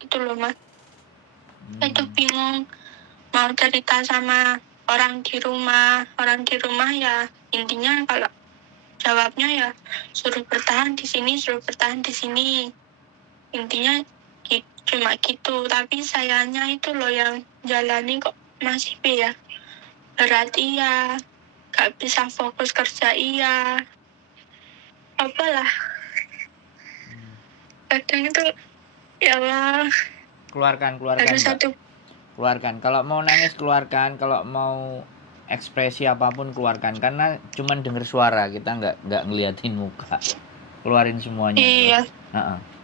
gitu loh Mas. Itu bingung mau cerita sama orang di rumah ya intinya kalau jawabnya ya suruh bertahan di sini. Intinya cuma gitu, tapi sayangnya itu loh yang jalani kok masih ya. Berat iya, gak bisa fokus kerja iya. Apalah. Kadang itu ya Allah. Keluarkan Harus Mbak. Keluarkan. Kalau mau nangis keluarkan, kalau mau ekspresi apapun keluarkan, karena cuman denger suara, kita nggak ngeliatin muka. Keluarin semuanya. Iya. Terus.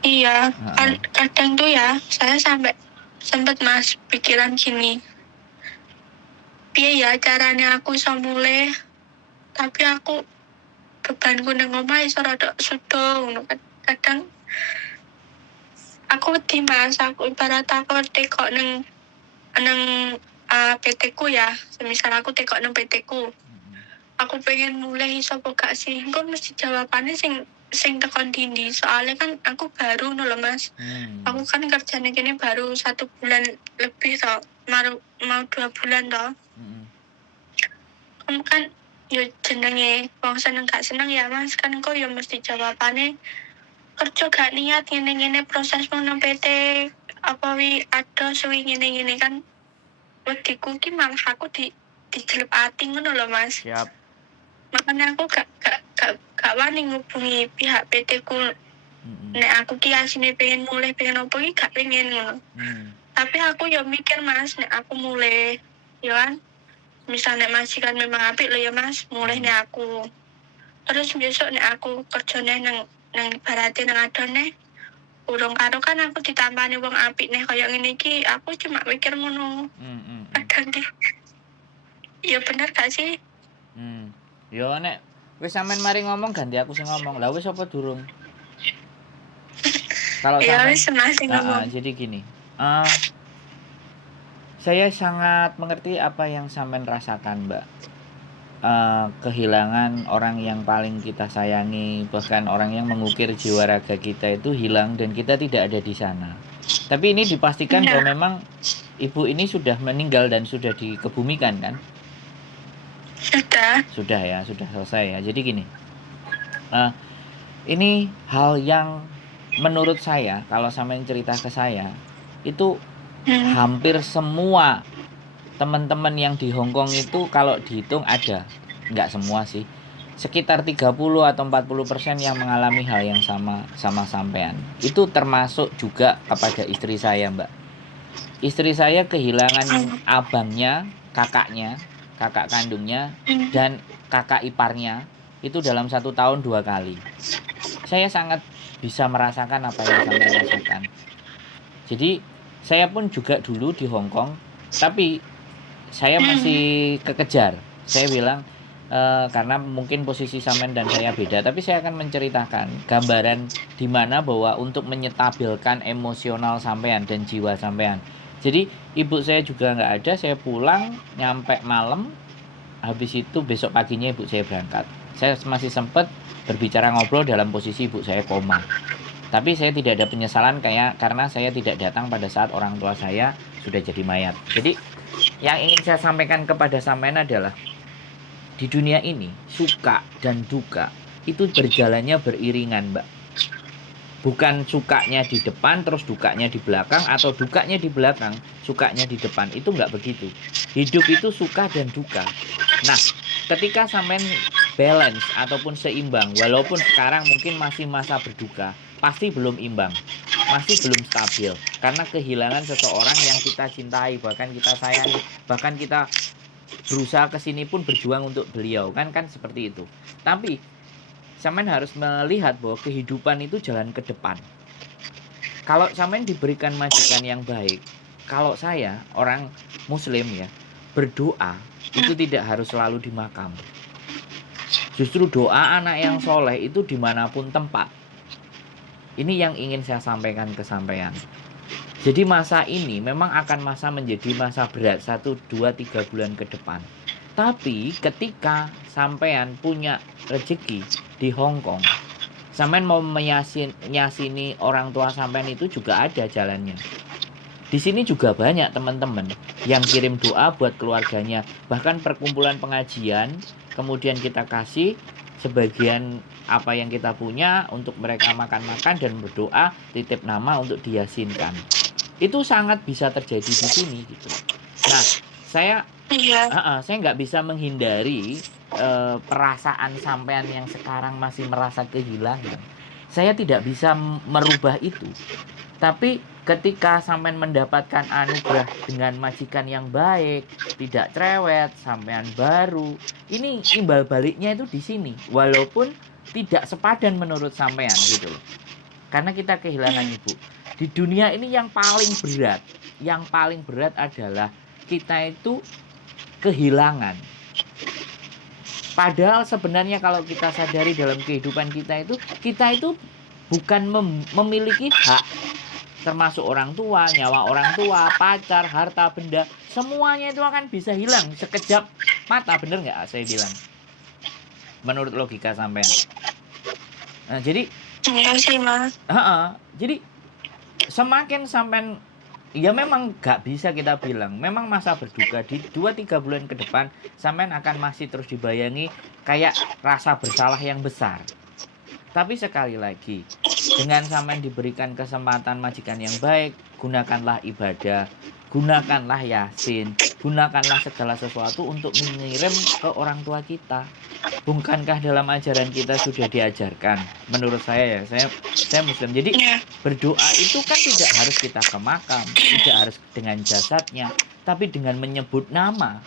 Iya, kadang tuh ya saya sempat Mas pikiran gini. Piye ya caranya aku iso mulai, tapi aku bebanku nang omah iso rada sudo ngono. Kadang aku wedi Mas, aku ibarat aku tekok nang PT ku ya, semisal aku tekok nang PT ku. Aku pengen mulai iso apa gak sih? Engko mesti jawabannya sing tekan dindi. Soalnya kan aku baru lho Mas. Aku kan kerjanya kini baru 1 bulan lebih toh. Mau 2 bulan toh. Kamu kan yo jenenge wong seneng gak seneng ya Mas, kan kok yo mesti jawabannya kerja gak niat ngene-ngene prosesmu nang PT apa wi ada suwi ngene-ngene kan. Wediku ki malah aku dijelep ati ngono lho Mas. Siap. Makanya aku gak wani ngubungi pihak PT ku. Nek aku ki asine pengen mulai pengen opo ki gak pengen ngono. Tapi aku yo mikir Mas, nek aku mulai yo kan misalnya masih kan memang apik lho ya Mas, mulai nek aku. Terus besok nek aku kerjane nang ibarate nang adone urung karo kan aku ditambani wong apik nek kaya ngene iki, aku cuma mikir ngono. Kadang ki ya bener gak sih? Yo nek wis sampean mari ngomong ganti aku sing ngomong. Lah wis apa durung? Kalau ya sampean wis masih ngomong. Jadi gini. Saya sangat mengerti apa yang sampean rasakan, Mbak. Kehilangan orang yang paling kita sayangi, bahkan orang yang mengukir jiwa raga kita itu hilang dan kita tidak ada di sana. Tapi ini dipastikan bahwa memang ibu ini sudah meninggal dan sudah dikebumikan kan? Sudah ya, sudah selesai ya. Jadi gini, ini hal yang menurut saya, kalau sampean cerita ke saya, itu hampir semua teman-teman yang di Hong Kong itu kalau dihitung ada, nggak semua sih, sekitar 30 atau 40% yang mengalami hal yang sama sampean. Itu termasuk juga kepada istri saya, Mbak. Istri saya kehilangan abangnya, kakaknya, kakak kandungnya, dan kakak iparnya itu dalam 1 tahun 2 kali. Saya sangat bisa merasakan apa yang sampean rasakan. Jadi saya pun juga dulu di Hong Kong, tapi saya masih kekejar. Saya bilang karena mungkin posisi sampean dan saya beda, tapi saya akan menceritakan gambaran di mana bahwa untuk menyetabilkan emosional sampean dan jiwa sampean. Jadi ibu saya juga nggak ada, saya pulang nyampe malam, habis itu besok paginya ibu saya berangkat. Saya masih sempat berbicara ngobrol dalam posisi ibu saya koma. Tapi saya tidak ada penyesalan karena saya tidak datang pada saat orang tua saya sudah jadi mayat. Jadi yang ingin saya sampaikan kepada sampean adalah di dunia ini suka dan duka itu berjalannya beriringan, Mbak. Bukan sukanya di depan terus dukanya di belakang, atau dukanya di belakang sukanya di depan. Itu nggak begitu. Hidup itu suka dan duka. Nah, ketika sampean balance ataupun seimbang, walaupun sekarang mungkin masih masa berduka, pasti belum imbang, masih belum stabil, karena kehilangan seseorang yang kita cintai, bahkan kita sayangi, bahkan kita berusaha kesini pun berjuang untuk beliau, kan seperti itu. Tapi sampean harus melihat bahwa kehidupan itu jalan ke depan. Kalau sampean diberikan majikan yang baik, kalau saya orang muslim ya, berdoa itu tidak harus selalu di makam. Justru doa anak yang soleh itu dimanapun tempat. Ini yang ingin saya sampaikan ke sampean. Jadi masa ini memang akan menjadi masa berat 1, 2, 3 bulan ke depan. Tapi ketika sampean punya rezeki di Hong Kong, sampean mau menyasini orang tua sampean itu juga ada jalannya. Di sini juga banyak teman-teman yang kirim doa buat keluarganya. Bahkan perkumpulan pengajian, kemudian kita kasih sebagian apa yang kita punya untuk mereka makan-makan dan berdoa, titip nama untuk diyasinkan. Itu sangat bisa terjadi di sini gitu. Nah, saya nggak bisa menghindari perasaan sampean yang sekarang masih merasa kehilangan. Saya tidak bisa merubah itu. Tapi ketika sampean mendapatkan anugerah dengan majikan yang baik, tidak cerewet, sampean baru, ini imbal baliknya itu di sini. Walaupun tidak sepadan menurut sampean gitu. Karena kita kehilangan ibu. Di dunia ini yang paling berat adalah kita itu kehilangan. Padahal sebenarnya kalau kita sadari dalam kehidupan kita itu bukan memiliki hak, termasuk orang tua, nyawa orang tua, pacar, harta benda, semuanya itu akan bisa hilang sekejap mata, bener nggak saya bilang? Menurut logika sampean. Nah, jadi iya sih mas. Jadi semakin sampean, ya memang gak bisa kita bilang, memang masa berduka di 2-3 bulan ke depan sampean akan masih terus dibayangi kayak rasa bersalah yang besar. Tapi sekali lagi, dengan sampean diberikan kesempatan majikan yang baik, gunakanlah ibadah, gunakanlah yasin, gunakanlah segala sesuatu untuk mengirim ke orang tua kita. Bukankah dalam ajaran kita sudah diajarkan? Menurut saya ya, saya muslim. Jadi berdoa itu kan tidak harus kita ke makam, tidak harus dengan jasadnya, tapi dengan menyebut nama.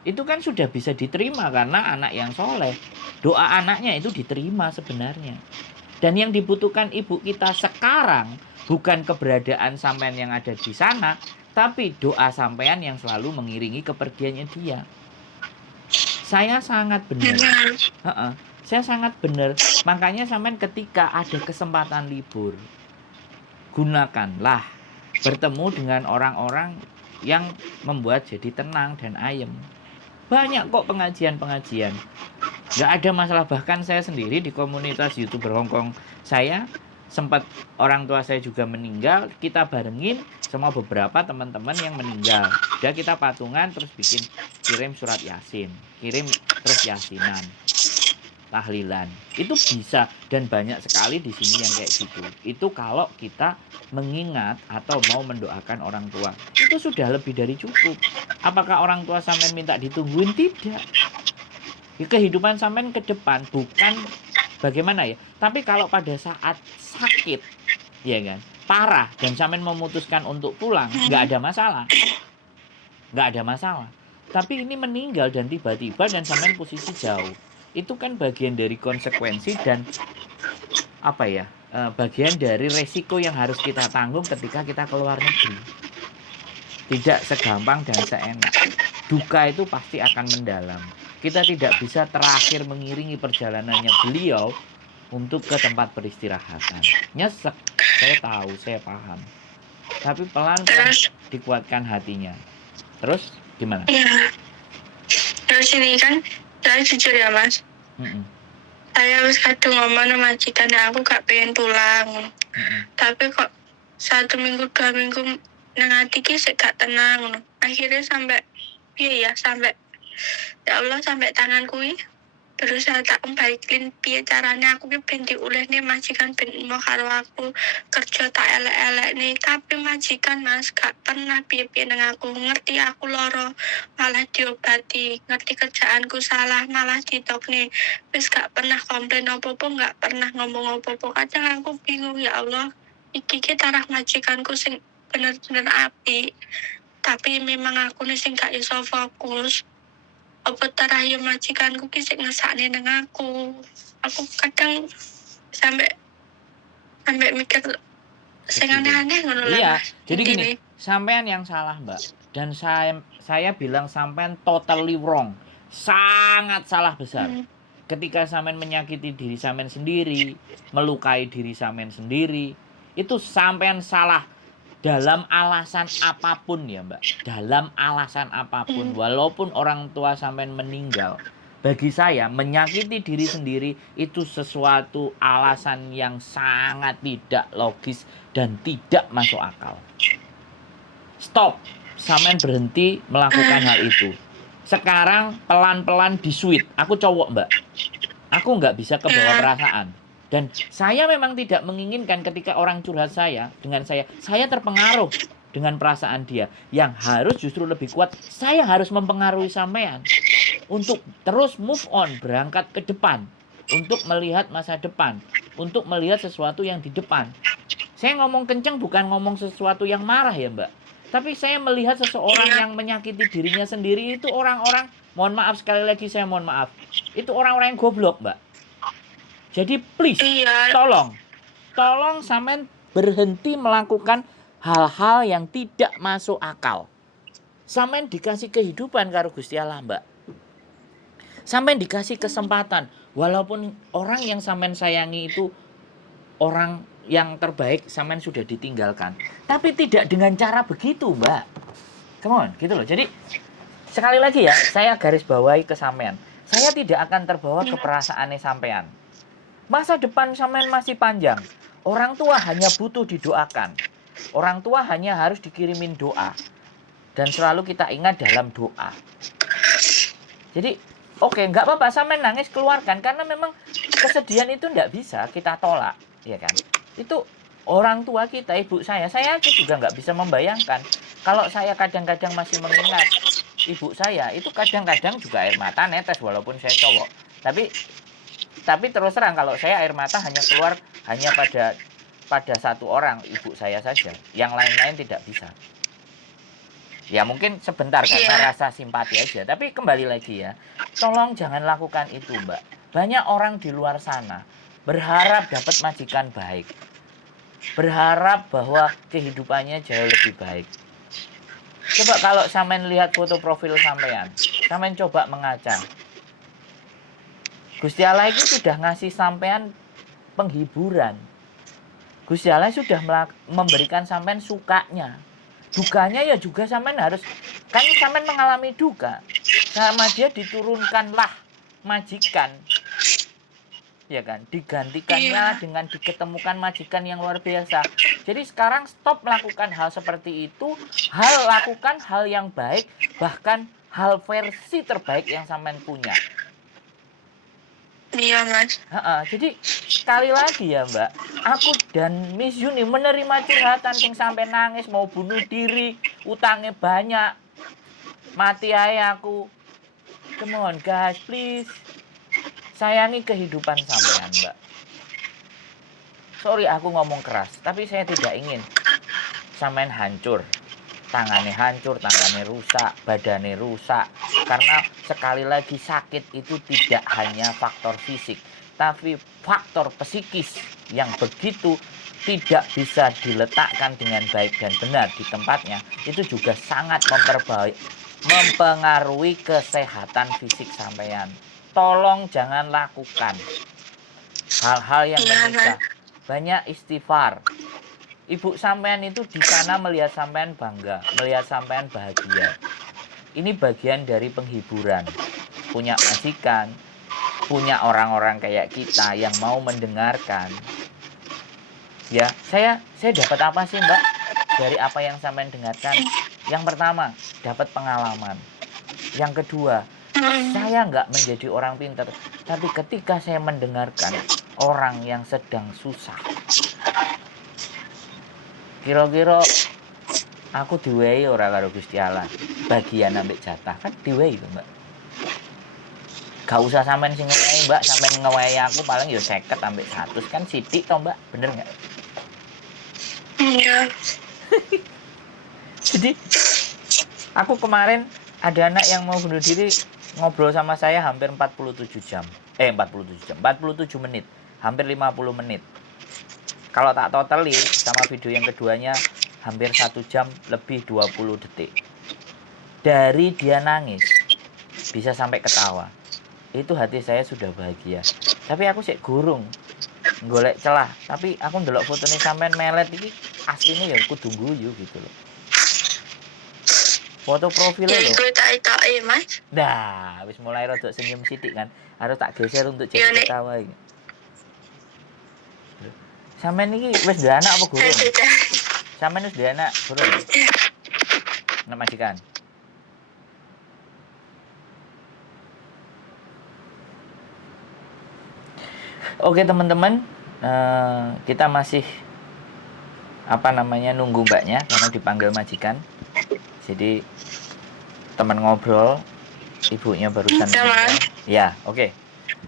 Itu kan sudah bisa diterima karena anak yang soleh. Doa anaknya itu diterima sebenarnya. Dan yang dibutuhkan ibu kita sekarang bukan keberadaan sampean yang ada di sana, tapi doa sampean yang selalu mengiringi kepergiannya dia. Saya sangat benar. Saya sangat benar. Makanya sampean ketika ada kesempatan libur, gunakanlah bertemu dengan orang-orang yang membuat jadi tenang dan ayem. Banyak kok pengajian-pengajian. Nggak ada masalah. Bahkan saya sendiri di komunitas YouTuber Hongkong, saya sempat orang tua saya juga meninggal. Kita barengin sama beberapa teman-teman yang meninggal. Udah kita patungan terus kirim surat yasin. Kirim terus yasinan. Tahlilan. Itu bisa dan banyak sekali di sini yang kayak gitu. Itu kalau kita mengingat atau mau mendoakan orang tua. Itu sudah lebih dari cukup. Apakah orang tua sampean minta ditungguin? Tidak. Kehidupan sampean ke depan bukan bagaimana ya. Tapi kalau pada saat sakit, ya kan, parah dan sampean memutuskan untuk pulang, nggak ada masalah. Nggak ada masalah. Tapi ini meninggal dan tiba-tiba dan sampean posisi jauh. Itu kan bagian dari konsekuensi dan bagian dari resiko yang harus kita tanggung ketika kita keluar negeri. Tidak segampang dan seenak. Duka itu pasti akan mendalam. Kita tidak bisa terakhir mengiringi perjalanannya beliau untuk ke tempat peristirahatan. Nyesek, saya tahu, saya paham. Tapi pelan-pelan dikuatkan hatinya. Terus gimana? Iya. Terus ini kan saya jujur ya mas. Saya harus kadung ngomong sama majikan aku gak pengen pulang. Tapi kok 1 minggu 2 minggu nang hati ki sik gak tenang. Akhirnya sampai ya Allah sampai tanganku berusaha tak balikin piye caranya aku ki ben diulehne majikan ben mau karo aku kerja tak elek-elek nih. Tapi majikan mas gak pernah piye-piye nang aku, ngerti aku loro malah diobati, ngerti kerjaanku salah malah ditokne. Wis gak pernah komplain apa-apa, gak pernah ngomong apa-apa. Kadang aku bingung, ya Allah iki ki tarah majikanku sing bener-bener apik, tapi memang aku nih sing gak iso fokus. apa tarahe majikanku ki sik ngesakne nang aku kadang sampai mikir sing aneh-aneh ngono lah. Iya, Mas. jadi gini, Intinya. sampean yang salah, Mbak. Dan saya bilang sampean totally wrong. Sangat salah besar. Ketika sampean menyakiti diri sampean sendiri, melukai diri sampean sendiri, itu sampean salah dalam alasan apapun ya, Mbak. Dalam alasan apapun, walaupun orang tua sampean meninggal. Bagi saya, menyakiti diri sendiri itu sesuatu alasan yang sangat tidak logis dan tidak masuk akal. Stop, sampean berhenti melakukan hal itu. Sekarang pelan-pelan disuit. Aku cowok, Mbak. Aku nggak bisa kebawa perasaan. Dan saya memang tidak menginginkan ketika orang curhat saya dengan saya terpengaruh dengan perasaan dia. Yang harus justru lebih kuat, saya harus mempengaruhi sampean untuk terus move on, berangkat ke depan, untuk melihat masa depan, untuk melihat sesuatu yang di depan. Saya ngomong kenceng bukan ngomong sesuatu yang marah ya, Mbak. Tapi saya melihat seseorang yang menyakiti dirinya sendiri itu orang-orang, mohon maaf sekali lagi saya mohon maaf, itu orang-orang yang goblok, Mbak. Jadi please, tolong sampean berhenti melakukan hal-hal yang tidak masuk akal. Sampean dikasih kehidupan karo Gusti Allah, Mbak. Sampean dikasih kesempatan, walaupun orang yang sampean sayangi itu orang yang terbaik, sampean sudah ditinggalkan. Tapi tidak dengan cara begitu, Mbak. Come on, gitu loh. Jadi sekali lagi ya, saya garis bawahi ke sampean. Saya tidak akan terbawa ke perasaannya sampean. Masa depan sampean masih panjang. Orang tua hanya butuh didoakan. Orang tua hanya harus dikirimin doa. Dan selalu kita ingat dalam doa. Jadi, oke, nggak apa-apa sampean nangis keluarkan. Karena memang kesedihan itu nggak bisa kita tolak. Ya kan? Itu orang tua kita, ibu saya juga nggak bisa membayangkan. Kalau saya kadang-kadang masih mengingat ibu saya, itu kadang-kadang juga air mata netes walaupun saya cowok. Tapi terus terang kalau saya air mata hanya keluar hanya pada satu orang, ibu saya saja. Yang lain-lain tidak bisa. Ya mungkin sebentar karena rasa simpati aja. Tapi kembali lagi ya, tolong jangan lakukan itu, Mbak. Banyak orang di luar sana berharap dapat majikan baik. Berharap bahwa kehidupannya jauh lebih baik. Coba kalau sampean lihat foto profil sampean coba mengaca. Gusti Allah itu sudah ngasih sampean penghiburan. Gusti Allah sudah memberikan sampean sukanya. Dukanya ya juga sampean harus, kan sampean mengalami duka. Sama dia diturunkanlah majikan. Ya kan, digantikannya dengan diketemukan majikan yang luar biasa. Jadi sekarang stop melakukan hal seperti itu, lakukan hal yang baik, bahkan hal versi terbaik yang sampean punya. Iya, Mas. Jadi sekali lagi ya, Mbak, aku dan Miss Yuni menerima curhatan sing sampai nangis mau bunuh diri, utangnya banyak, mati aja aku. Come on guys, please. Sayangi kehidupan sampean, Mbak. Sorry aku ngomong keras, tapi saya tidak ingin sampean hancur. Tangannya hancur, tangannya rusak, badannya rusak. Karena sekali lagi sakit itu tidak hanya faktor fisik, tapi faktor psikis yang begitu tidak bisa diletakkan dengan baik dan benar di tempatnya. Itu juga sangat mempengaruhi kesehatan fisik sampean. Tolong jangan lakukan hal-hal yang menyiksa. Banyak istighfar. Ibu sampean itu di sana melihat sampean bangga, melihat sampean bahagia. Ini bagian dari penghiburan. Punya majikan, punya orang-orang kayak kita yang mau mendengarkan. Ya, saya dapat apa sih, Mbak? Dari apa yang sampean dengarkan? Yang pertama, dapat pengalaman. Yang kedua, saya nggak menjadi orang pintar, tapi ketika saya mendengarkan orang yang sedang susah, kira-kira aku diwehi ora karo Gusti Allah bagian ambek jatah kan diwehi to, Mbak. Gak usah sampean sing ngewehi, Mbak, sampean ngewehi aku paling ya 50 ambek 100 kan sithik to, Mbak. Bener enggak? Iya. Jadi aku kemarin ada anak yang mau bunuh diri, ngobrol sama saya hampir 47 jam. 47 menit. Hampir 50 menit. Kalau tak totali sama video yang keduanya hampir 1 jam lebih 20 detik. Dari dia nangis bisa sampai ketawa. Itu hati saya sudah bahagia. Tapi aku sih gurung golek celah, tapi aku ndelok fotone sampean melet iki asline ya kudu guyu gitu loh. Foto profilnya Ya loh. iku tak Mas. Dah, wis mulai rada senyum sithik kan. Harus tak geser untuk jadi Ya nek ketawa iki. Sampean iki wis duwe anak apa saya gurung? sudah. Sampean wis duwe anak gurung? Anak majikan. Oke teman-teman, kita masih nunggu mbaknya karena dipanggil majikan. Jadi teman ngobrol, ibunya barusan. Ya, oke.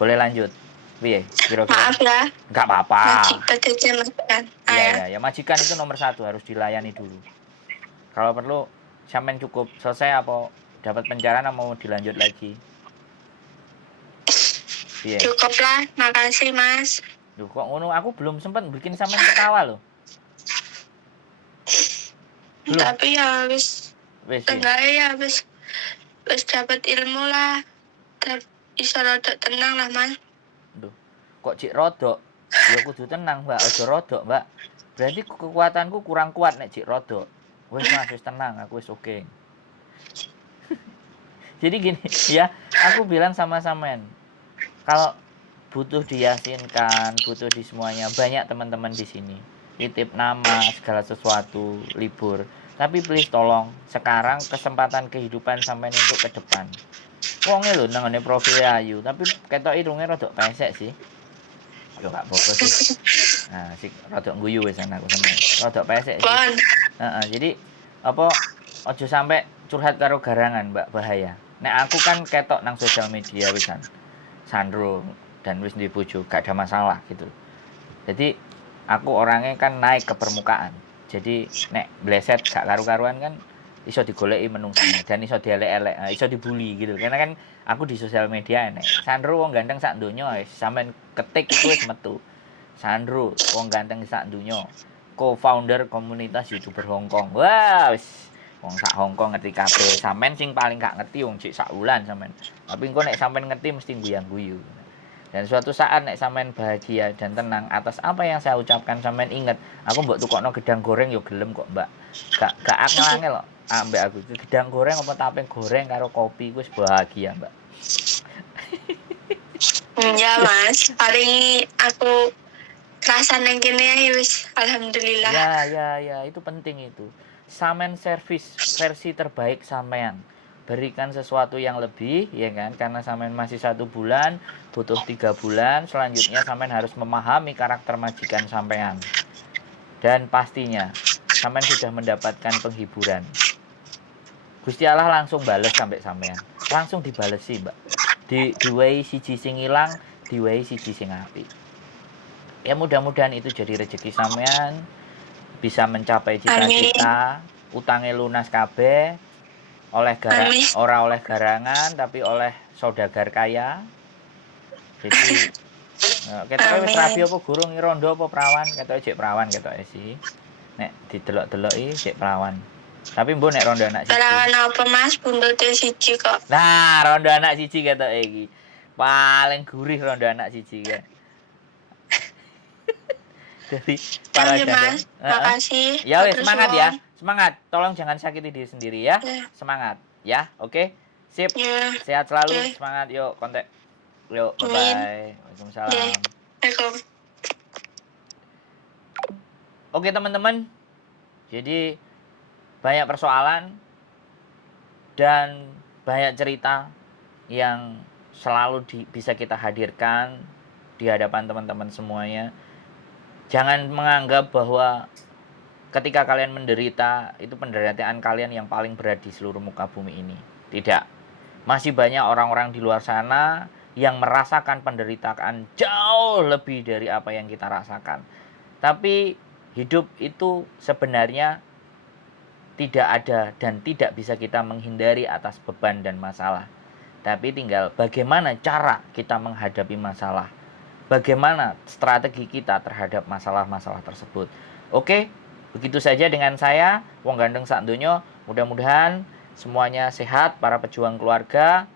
Boleh lanjut. Kira-kira. Maaf ya. Enggak apa-apa. Majikan. Ya majikan itu nomor 1 harus dilayani dulu. Kalau perlu sampean cukup selesai apa dapat pencerahan mau dilanjut lagi? Cukup lah, makasih Mas. Duh, kok ngono, aku belum sempat bikin sampean ketawa loh. Belum. Tapi ya wis ya wis dapat ilmu lah. Bisa rodok tenang lah Mas. Duh, kok cik rodok? Ya kudu tenang Mbak, aja rodok Mbak. Berarti kekuatanku kurang kuat nek cik rodok. Wis Mas, wis tenang, aku wis oke. Jadi gini ya, aku bilang sama sampean, kalau butuh diyasinkan, butuh di semuanya, banyak teman-teman di sini. Titip nama, segala sesuatu, libur. Tapi please tolong, sekarang kesempatan kehidupan sampean untuk ke depan. Wonge lho nangane profil ayu, tapi ketok irunge rada pesek sih. Yo gak apa-apa sih. Nah, sik rada guyu wis aku sampean. Rada pesek sih. Jadi apa aja sampai curhat karo garangan, Mbak, bahaya. Nek aku kan ketok nang sosial media wisan. Sandro dan wis duwe bojo, gak ada masalah gitu. Jadi aku orangnya kan naik ke permukaan. Jadi nek bleset gak karu-karuan kan iso digoleki menungsane dan iso dielek-elek, iso dibully gitu. Karena kan aku di sosial media nek Sandro wong ganteng sak donya wis sampean ketik iku wis metu. Sandro wong ganteng sak donya, co-founder komunitas YouTuber Hong Kong. Wah, wis wong sak Hong Kong ngerti kabeh. Sampean sing paling gak ngerti wong cik sak wulan sampean. Tapi engko nek sampean ngerti mesti guyang-guyu. Dan suatu saat nek sampean bahagia dan tenang atas apa yang saya ucapkan, sampean inget, aku mbok tukokno gedang goreng yo gelem kok, Mbak. Gak angel kok. Ambek aku gedang goreng apa tape goreng karo kopi wis bahagia, Mbak. Ya Mas, paling aku rasa nang kene ya wis alhamdulillah. Ya, itu penting itu. Sampean servis versi terbaik sampean. Berikan sesuatu yang lebih, ya kan? Karena sampean masih 1 bulan, butuh 3 bulan, selanjutnya sampean harus memahami karakter majikan sampean. Dan pastinya sampean sudah mendapatkan penghiburan. Gusti Allah langsung bales sampai sampean. Langsung dibalesi, Mbak. Diwehi siji sing ilang, diwehi siji sing apik. Ya mudah-mudahan itu jadi rezeki sampean, bisa mencapai cita-cita, utangnya lunas kabeh, ora oleh garangan tapi oleh saudagar kaya. Jadi ketoke wis rabi apa gurung rondo apa perawan, ketoke jek perawan ketoke sih. Nek didelok-deloki jek perawan. Tapi mbok nek rondo anak siji. Perawan apa Mas, buntuté siji kok. Nah, rondo anak siji ketoke iki. Paling gurih rondo anak siji kan. Dari para Mas, makasih. Ya wes, semangat ya. Semangat. Tolong jangan sakiti diri sendiri ya. Semangat ya. Oke. Sip. Sehat selalu. Semangat. Yuk, kontak. Yuk, bye-bye. Waalaikumsalam. Oke, teman-teman. Jadi banyak persoalan dan banyak cerita yang selalu bisa kita hadirkan di hadapan teman-teman semuanya. Jangan menganggap bahwa ketika kalian menderita, itu penderitaan kalian yang paling berat di seluruh muka bumi ini. Tidak. Masih banyak orang-orang di luar sana yang merasakan penderitaan jauh lebih dari apa yang kita rasakan. Tapi hidup itu sebenarnya tidak ada dan tidak bisa kita menghindari atas beban dan masalah. tapi tinggal bagaimana cara kita menghadapi masalah, bagaimana strategi kita terhadap masalah-masalah tersebut. Oke, begitu saja dengan saya, Wong Gandeng Sak Donya. Mudah-mudahan semuanya sehat, para pejuang keluarga,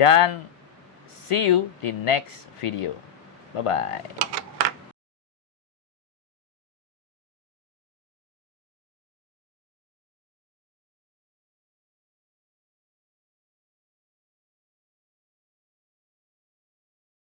dan see you di next video. Bye-bye.